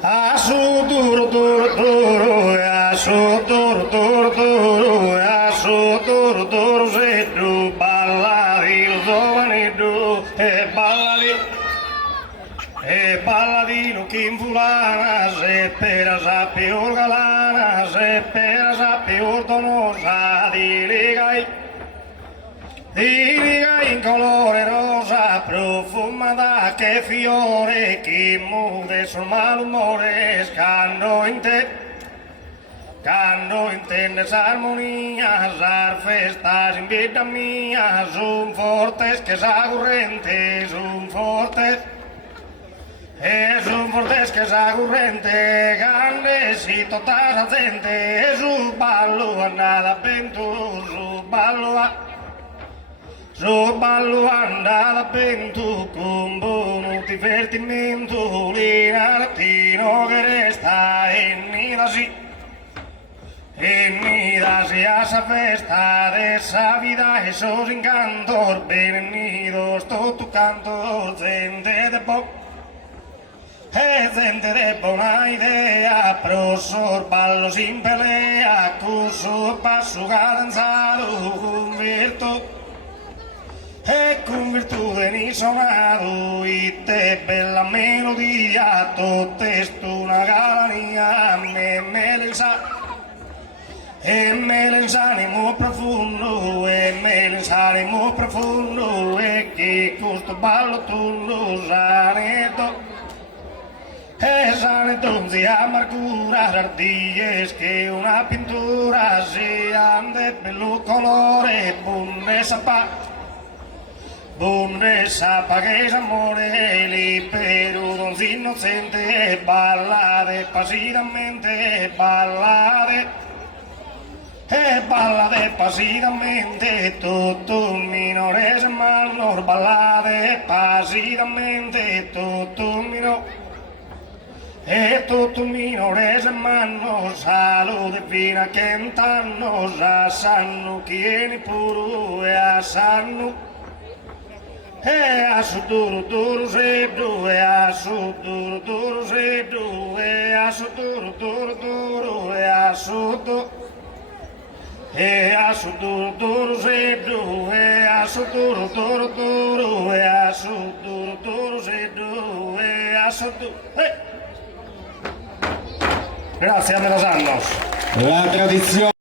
Asu duro duro duro, asu duro duro duro, asu duro duro se tu balladino giovanito e balladino che in fulana se per sappior galana se per sappior donosa diriga in colore rosa profumada che fiore che mude sul malumore canto in armonías, las festas invitan mías, son fortes que esa corriente, son fortes. Es un fortes que esa corriente, grandes y todas la gente, es un ballo a nada pento, su ballo andata pentu con buon divertimento, l'inartino che resta en Venidas a esa festa de esa vida, esos encantos, venidos todo tu canto, gente de buena idea, prosor, ballo sin pelea, curso, paso danzado, con virtud en sonado, y te bella melodía, todo esto una galería, e me l'animo profondo, e che questo ballo tu lo saneto de amarguras ardilles que una pintura sean de pelo colore, bunne que es amore, libero don inocente, balla despacitamente, balla despacitamente, tutto minores hermanos, balla despacitamente, tutto minores hermanos, salud fina cantanos, a sanno chieni puro e a sanno, a su duro duro se do, a su duro duro se do, a su duro duro duro, a su duro. E a su duro duro se do, e a su duro duro duro, e a su duro duro se do, e a su duro. Grazie a me los annos. La tradizione.